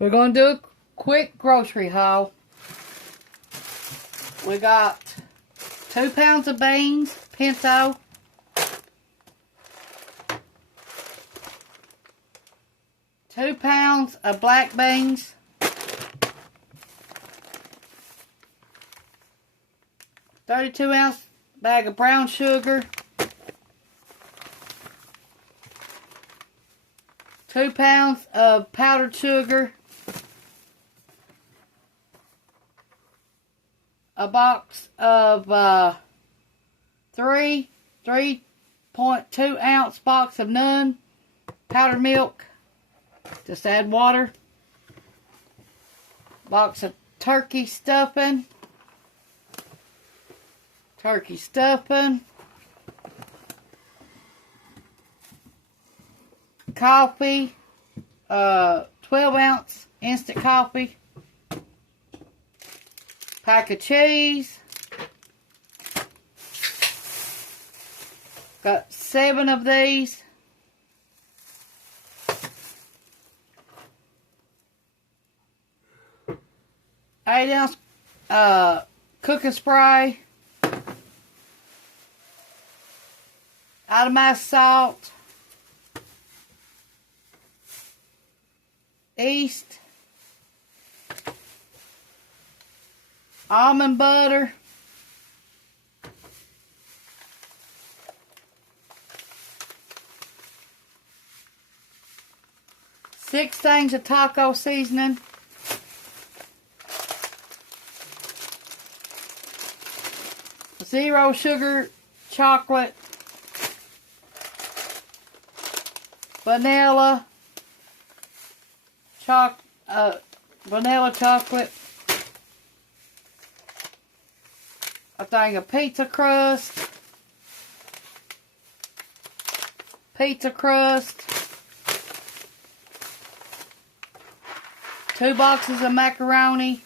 We're going to do a quick grocery haul. We got 2 pounds of beans, pinto. 2 pounds of black beans. 32-ounce bag of brown sugar. 2 pounds of powdered sugar. A box of 3.2 ounce box of Nun powdered milk. Just add water. Box of turkey stuffing. Turkey stuffing. Coffee. 12-ounce instant coffee. Pack of cheese. Got 7 of these. Eight-ounce cooking spray. Itemized salt. Yeast. Almond butter. Six things of taco seasoning. Zero sugar chocolate. Vanilla chocolate. A thing of pizza crust. Pizza crust. 2 boxes of macaroni.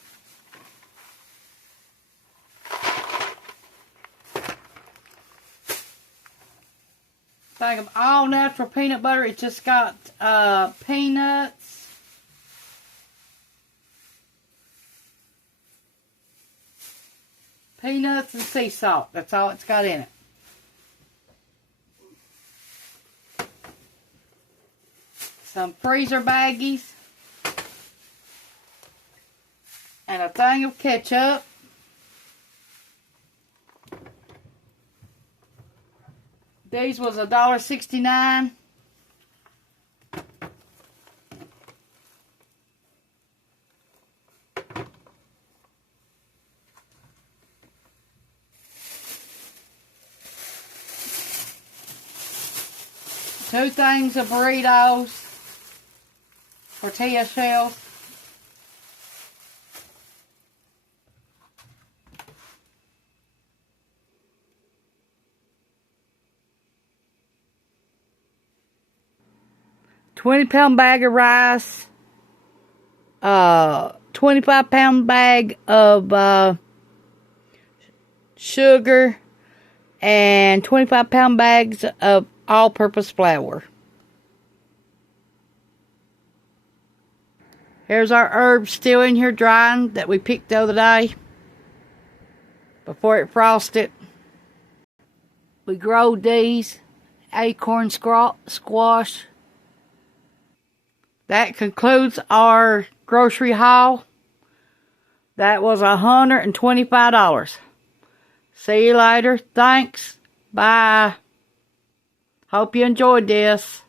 Thing of all natural peanut butter. It just got peanuts. Peanuts and sea salt. That's all it's got in it. Some freezer baggies. And a thing of ketchup. These was $1.69. Two things of burritos, tortilla shells. £20 bag of rice. 25-pound bag of sugar. And 25-pound bags of all-purpose flour. Here's our herbs still in here drying that we picked the other day before it frosted. We growed these acorn squash. That concludes our grocery haul. That was $125. See you later. Thanks. Bye. Hope you enjoyed this.